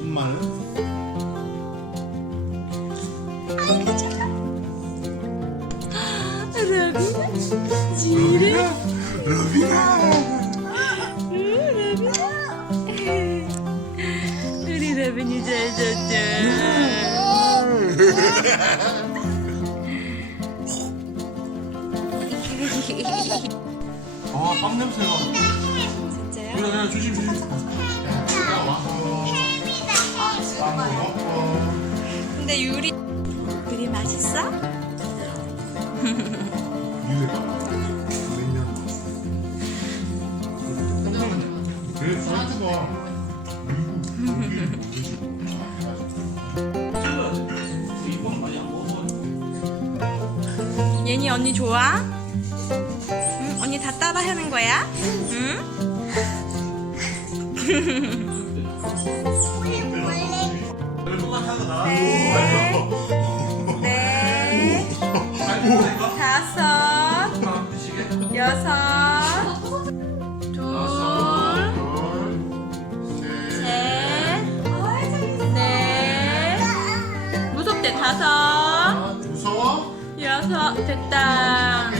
엄마는? 아이고 착하. 러비가 지루. 러비가 우리 러빈이 잘 잤죠. 빵 냄새가. 진짜요? 그래 조심. 빵 먹고. 근데 유리 맛있어? 그래 사주가 예니 언니 좋아? 응? 언니 다 따라 하는 거야? 응? 네, 다섯, 여섯, 둘, 셋, 넷, 무섭대. 다섯, 무서워? 여섯, 됐다.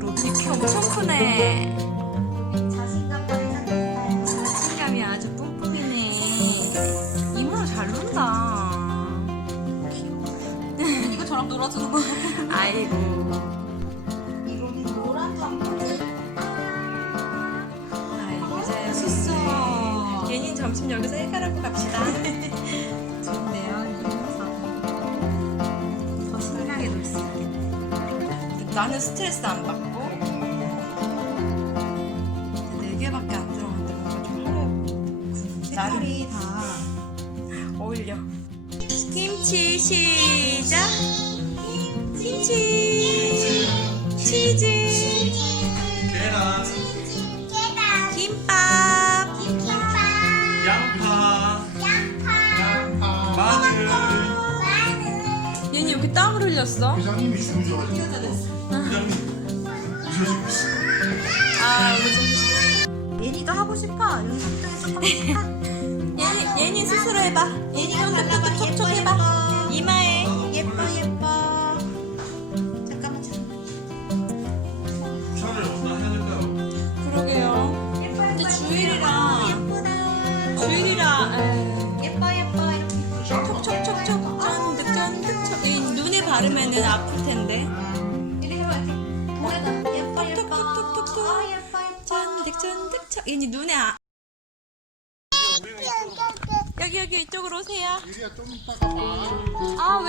로비 엄청 크네. 자신감이 아주 뿜뿜이네. 이모랑 잘 논다. 이거 저랑 놀아주는 거야. 아이고. 아이고 잘 맛있어. 얘는 점심 여기서 해결하고 갑시다. 좋네요. 더 신나게 놀 수 있게. 나는 스트레스 안 받고. 4개밖에 안 들어갔는데 뭔가 좀 하려고. 색깔이 다 어울려. 김치 시작. 김치. 치즈. 계란, 김밥. 양파, 마늘. 얘는 여기 땀을 흘렸어. 회장님이 주무셔가지고 회장님 웃으시고 있어. 아, 무슨. 예니도 하고 싶어. 연습 중에서 하고 싶어. 얘니 스스로 해봐. 얘니 손톱도 촉촉 해봐. 이마에. 예뻐. 잠깐만. 추천을 어디다 해야 될까요? 그러게요. 근데 주일이라 예뻐. 이렇게. 촉촉촉촉 쫀득쫀득. 이 눈에 바르면은 아플 텐데. 이렇게 해봐. 이렇게. 예뻐. 톡톡톡톡톡. 예뻐. 쫀득쫀득. 얘니 눈에 여기 이쪽으로 오세요. 유리야 좀 이따가 봐. 아, 왜?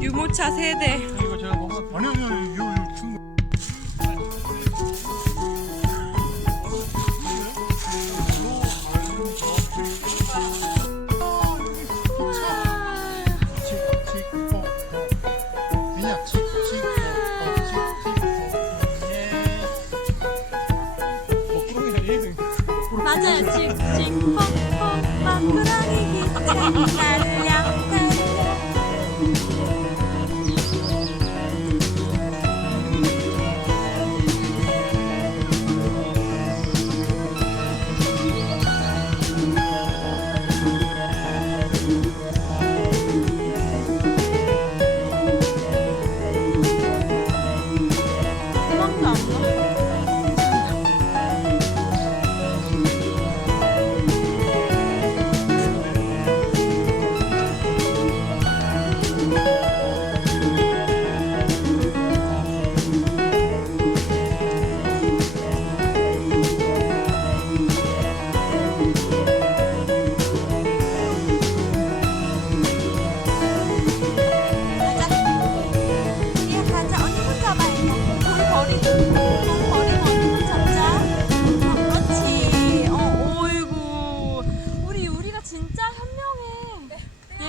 유모차 세대. 이거 제가 먹어. 아니 요 충분. 맞아요. 칙칙 퍽퍽 방구랑이 기차 달려.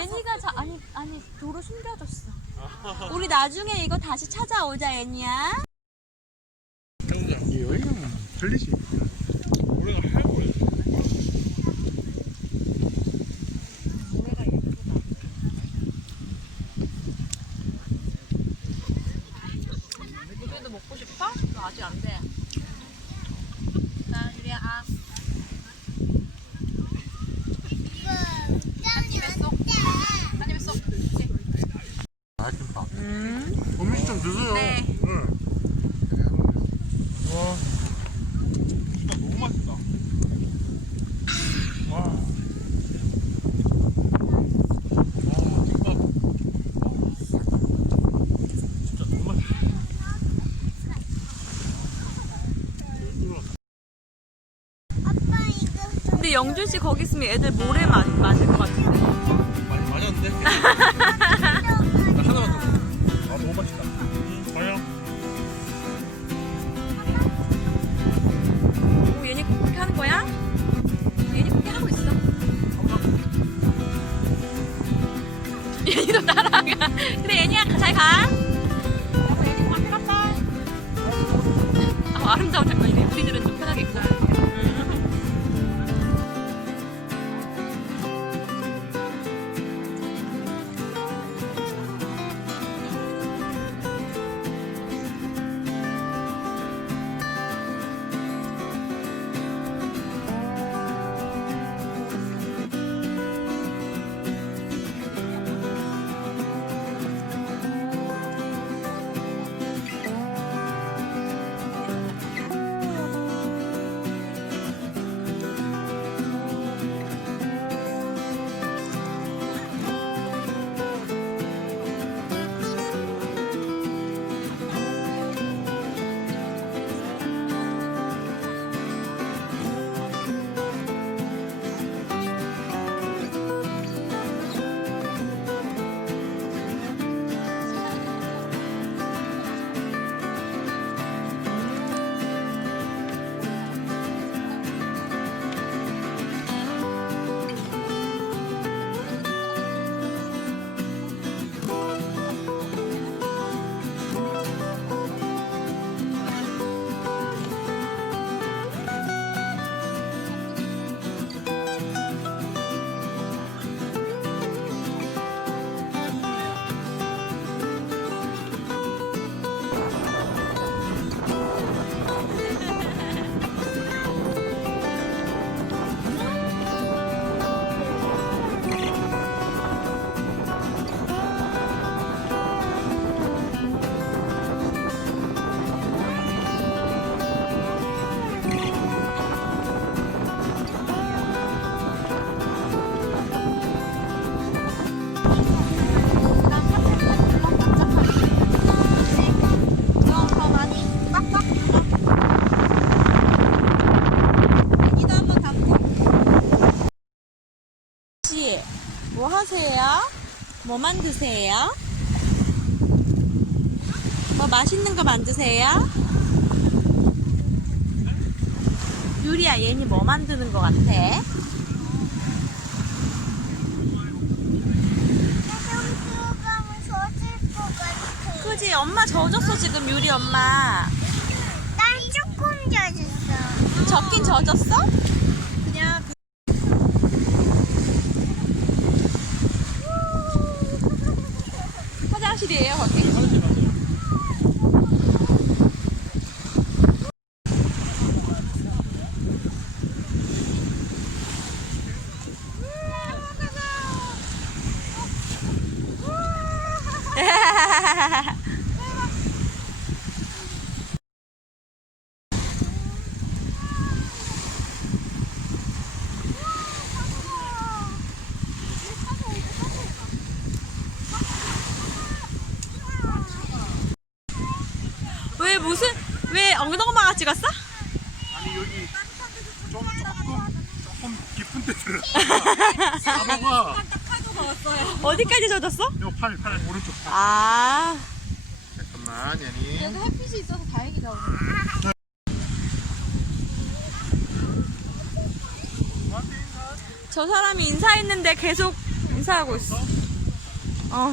애니가 아니 도로 숨겨졌어. 우리 나중에 이거 다시 찾아오자 애니야. 해보자. 여기는 틀리지. 우리가 할 거야. 유리도 먹고 싶어? 너 아직 안 돼. 자 유리야 한 입에 쏙. 아침밥. 음식 좀 드세요. 네. 응. 와. 진짜 너무 맛있다. 와. 김밥. 진짜 너무 맛있다. 근데 영준 씨 거기 있으면 애들 모래 맞을 것 같은데. 많이 맞았는데? 나 하나만 더 먹어. 아, 너무 맛있다. 과연? 오, 얘네 그렇게 하는 거야? 얘네 그렇게 하고 있어. 얘네도 따라가. 그래 얘네야 잘 가. 그래서 얘네 그만 해봤다. 아, 아름다운 장면이네. 우리들은 좀 편하게 있고. 뭐 하세요? 뭐 만드세요? 뭐 맛있는 거 만드세요? 유리야, 얘니 뭐 만드는 거 같아? 그지? 엄마 젖었어 지금 유리 엄마. 난 조금 젖었어. 젖긴 젖었어? 그냥 화장실이에요 거기? 왜 엉덩방아 찍었어? 아니, 여기 조금 깊은 데 들어가. 사모가. 어디까지 젖었어? 이거 팔, 오른쪽 팔. 아, 잠깐만, 얘니. 그래도 햇빛이 있어서 다행이다. 저 사람이 인사했는데 계속 인사하고 있어. 어.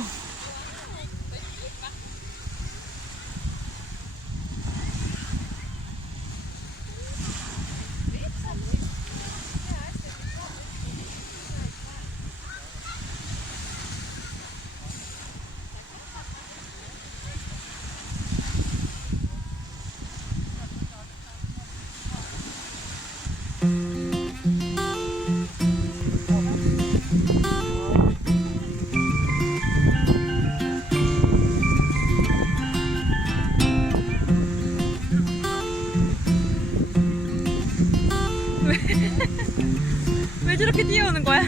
왜 저렇게 뛰어오는 거야?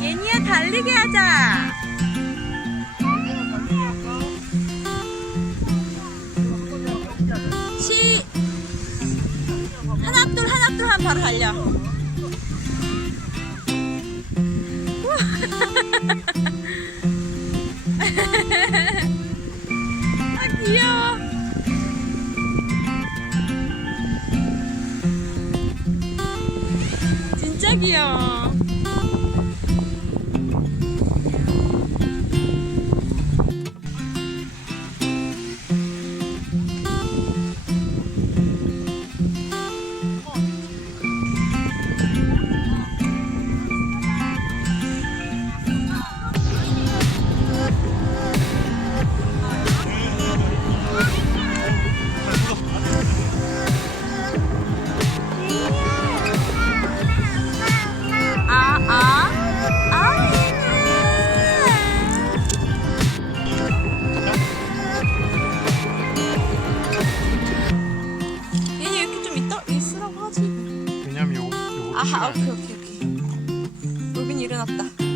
얘니야 달리기 하자. 하나 둘 하면 바로 달려. 아 귀여워. 진짜 귀여워. 얘니 이렇게 좀 있으라고 하지. 왜냐면 요거 아하 오케이. 로빈 일어났다.